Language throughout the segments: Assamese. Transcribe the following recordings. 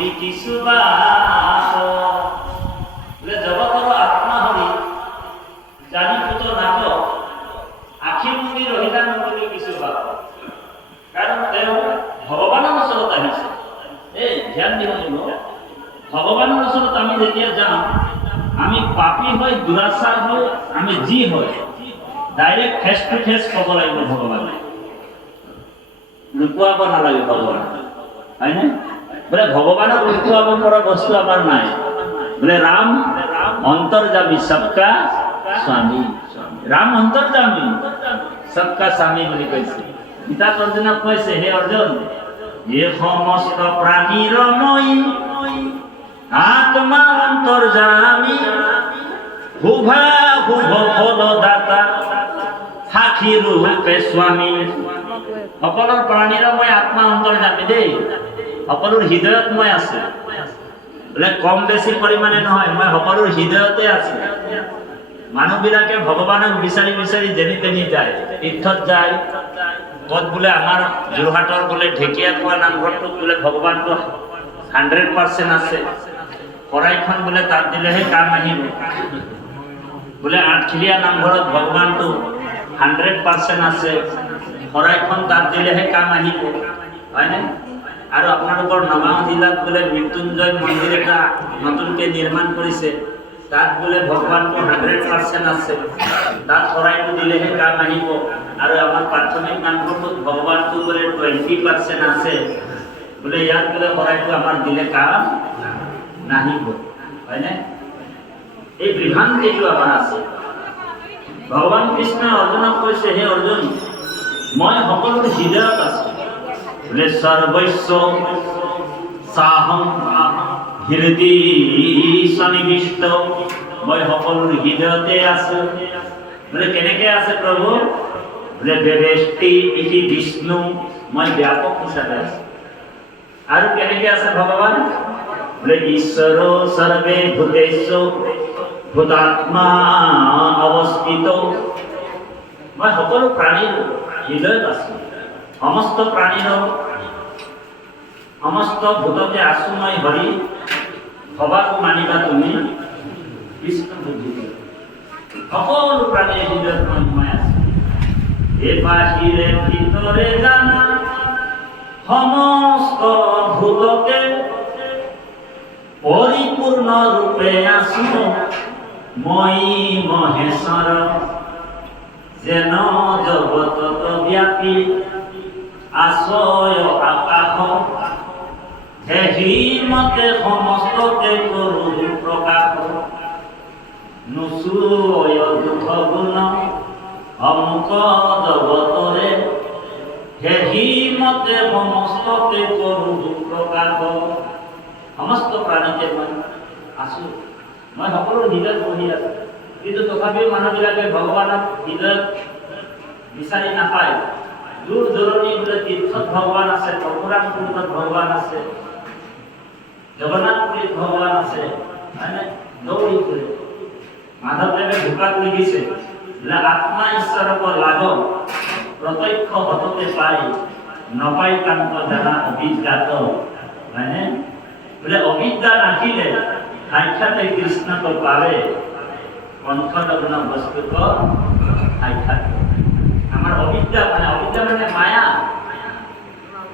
কবি কিছু বাস বোলে জগতৰ আত্মা হৰি জানি পুত নাক আখি মুদি ৰহিলা নকবি কিছু বাস কাৰণ তেওঁ ভগৱানৰ ওচৰত আহিছে এই ধ্যান দিব লাগিব ভগৱানৰ ওচৰত আমি যেতিয়া যাম আমি পাপী হৈ দুৰাচাৰ হৈ আমি যি হয় ডাইৰেক্ট ফেচ টু ফেচ ক'ব লাগিব ভগৱানে লুকুৱাব নালাগে ভগৱান হয়নে বোলে ভগৱানক লুকুৱাব পৰা বস্তু আমাৰ নাই বোলে ৰাম অন্তৰ্যামী সবকা স্বামী ৰাম অন্তৰ্যামী সবকা স্বামী বুলি কৈছে গীতা অৰ্জুনক কৈছে হে অৰ্জুন এই সমস্ত প্ৰাণীৰ মই আত্মা অন্তৰ্যামী শুভা শুভ ফলদাতা সাক্ষী ৰূপে স্বামী সকলো প্ৰাণীৰ মই আত্মা অন্তৰ্যামী দেই সকলোৰ হৃদয়ত মই আছে বোলে কম বেছি পৰিমাণে নহয় মই সকলোৰ হৃদয়তে আছে মানুহবিলাকে ভগৱানক বিচাৰি বিচাৰি যেনি তেনি যায় তীৰ্থত যায় ক'ত বোলে আমাৰ যোৰহাটৰ বোলে ঢেকীয়াখোৱা নামঘৰটোত বোলে ভগৱানটো 100% আছে শৰাইখন বোলে তাত দিলেহে কাম আহিব বোলে আঠখিলীয়া নামঘৰত ভগৱানটো 100% আছে শৰাইখন তাত দিলেহে কাম আহিব হয়নে আৰু আপোনালোকৰ নগাঁও জিলাত বোলে মৃত্যুঞ্জয় মন্দিৰ এটা নতুনকৈ নিৰ্মাণ কৰিছে তাত বোলে ভগৱানটো 100% আছে তাত শৰাইটো দিলেহে কাম আহিব আৰু আমাৰ প্ৰাথমিক নামঘৰটোত ভগৱানটো বোলে 20% আছে বোলে ইয়াত বোলে শৰাইটো আমাৰ দিলে কাম নাহিব হয়নে এই বিভ্ৰান্তিটো আমাৰ আছে ভগৱান কৃষ্ণ অৰ্জুনক কৈছে হে অৰ্জুন মই সকলোৰ হৃদয়ত আছো বোলে সৰ্বস্ব সাহম হৃদি সন্নিবিষ্ট মই সকলোৰ হৃদয়তে আছো বোলে কেনেকে আছে প্ৰভু বোলে বেবেষ্টি ইতি বিষ্ণু মই ব্যাপক হিচাপে আছো আৰু কেনেকে আছে ভগৱান বোলে ঈশ্বৰ সৰ্বে ভূতেষু ভূতাত্মা অৱস্থিত মই সকলো প্ৰাণীৰ হৃদয়ত আছো সমস্ত প্ৰাণীৰ সমস্ত ভূততে আছো মই হৰি ভবাকো মানিবা তুমি কৃষ্ণ বুদ্ধি সকলো প্ৰাণীৰ হৃদয়ত মই আছো এ বাহিৰে ভিতৰে জানা সমস্ত ভূততে পৰিপূৰ্ণ ৰূপে আছো মই মহেশ্বৰ যেন জগতত ব্যাপী আশ্ৰয় আকাশ মতে সমস্ততে কৰো প্ৰকাশ নুচুয় দুখ গুণ অমুক জগতৰে মতে সমস্ততে কৰো প্ৰকাশ সমস্ত প্ৰাণীতে মই আছো মই সকলো হৃদয়ত বহি আছো কিন্তু তথাপিও মানুহবিলাকে ভগৱানক হৃদয়ত বিচাৰি নাপায় দূৰ দূৰণি বোলে তীৰ্থত ভগৱান আছে পৰশুৰামকুণ্ডত ভগৱান আছে জগন্নাথপুৰীত ভগৱান আছে হয়নে দৌৰি ফুৰে মাধৱদেৱে ঢোকাত লিখিছে যে আত্মা ঈশ্বৰক লাগ প্ৰত্যক্ষ হততে পাই নপাই কান্ত জানা অবিজ্ঞাত হয়নে বোলে অবিদ্যা নাখিলে সাক্ষাতে কৃষ্ণক পাবে কণ্ঠলগ্ন বস্তুক সাক্ষাৎ আমাৰ অবিদ্যা মানে মায়া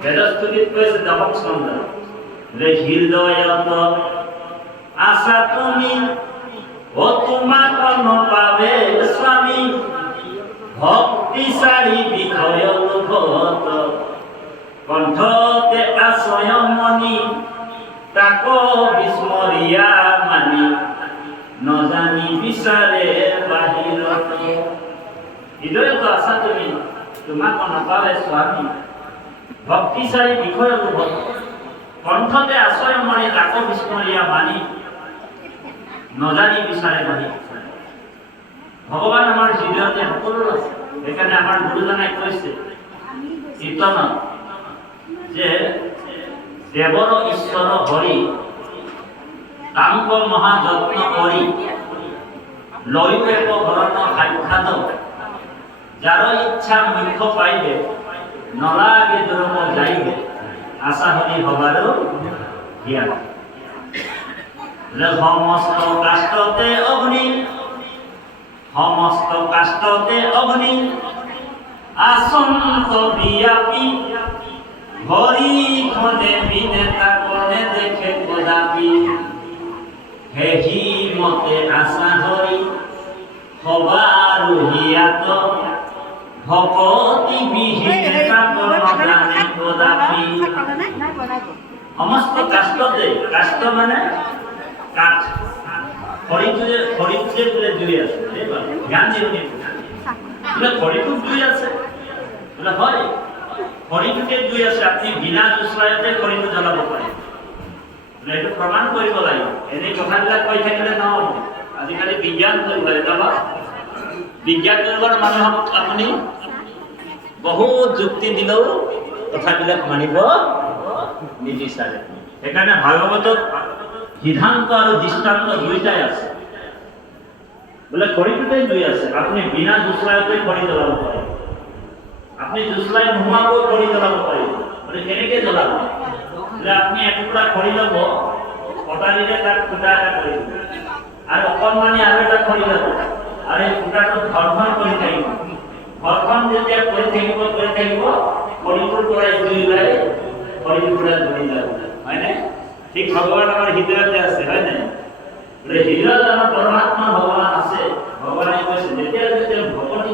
বেদস্তুতিত কৈছে দশম স্কন্ধ বোলে হৃদয়ত আশা তুমি ও তোমাক নপাবে স্বামী ভক্তিচাৰী বিষয় লোভত কণ্ঠতে আশ্ৰয় মণি তাক বিস্মৰিয়া মানি নজানি বিচাৰে বাহিৰত হৃদয়ত আছা তুমি তোমাক নাপাবে স্বামী ভক্তিচাৰী বিষয় লোভত কণ্ঠতে আশ্ৰয় মণি তাক বিস্মৰিয়া মানি নজানি বিচাৰে বাহিৰত ভগৱান আমাৰ হৃদয়তে সকলো আছে সেইকাৰণে আমাৰ গুৰুজনাই কৈছে কীৰ্তনত যে দেৱৰ ঈশ্বৰ হৰি তাংক মহাযত্ন কৰি লয়ু এক হৰণ সাক্ষাৎ যাৰ ইচ্ছা মুখ্য পাইবে নলাগে দুৰম যাইবে আশা হৰি হবাৰো জ্ঞান সমস্ত কাষ্টতে অগ্নি সমস্ত কাষ্টতে অগ্নি আসন্ত বিয়াপি হরি খনে বিনেতা কোনে দেখে কদাপি হেহি মতে আশা হরি হবারু হিয়াত ভকতি বিহীনতা কোন জানে কদাপি সমস্ত কাষ্টতে কাষ্ট মানে কাঠ খড়িতে তুলে জুই আছে জ্ঞান জীবনী বলে খড়িতে জুই আছে বলে হয় খড়িতে জুই আছে আপনি বিনা দুশ্চর্যাতে খড়িতে জ্বলাব পাৰে বলে এইটো প্ৰমাণ কৰিব লাগিব এনে কথাবিলাক কৈ থাকিলে নহ'ব আজিকালি বিজ্ঞান কৰিব যাব বিজ্ঞান যুগৰ মানুহক আপুনি বহুত যুক্তি দিলেও কথাবিলাক মানিব নিবিচাৰে সেইকাৰণে ভাগৱতত সিদ্ধান্ত আৰু দৃষ্টান্ত দুইটাই আছে বলে খড়িটোতে জুই আছে আপনি বিনা দুশ্চৰ্যাতে খড়ি জ্বলাব পাৰে আপনি দুশ্চৰ্যা নোহোৱাকৈ খড়ি জ্বলাব পাৰিব বলে কেনেকৈ জ্বলাব বলে আপনি এটুকুৰা খড়ি ল'ব কটাৰীৰে তাক ফুটা এটা কৰিব আৰু অকণমানি আৰু এটা খড়ি ল'ব আৰু এই ফুটাটো ঘৰখন কৰি থাকিব ঘৰখন যেতিয়া কৰি থাকিব খড়িটোৰ পৰা জুই ওলাই খড়িটোৰ পৰা জ্বলি যাব হয়নে ঠিক ভগৱান আমাৰ হৃদয়তে আছে হয় নাই বলে হৃদয়ত আমাৰ পৰমাত্মা ভগৱান আছে ভগৱানে কৈছে যেতিয়া ভক্তি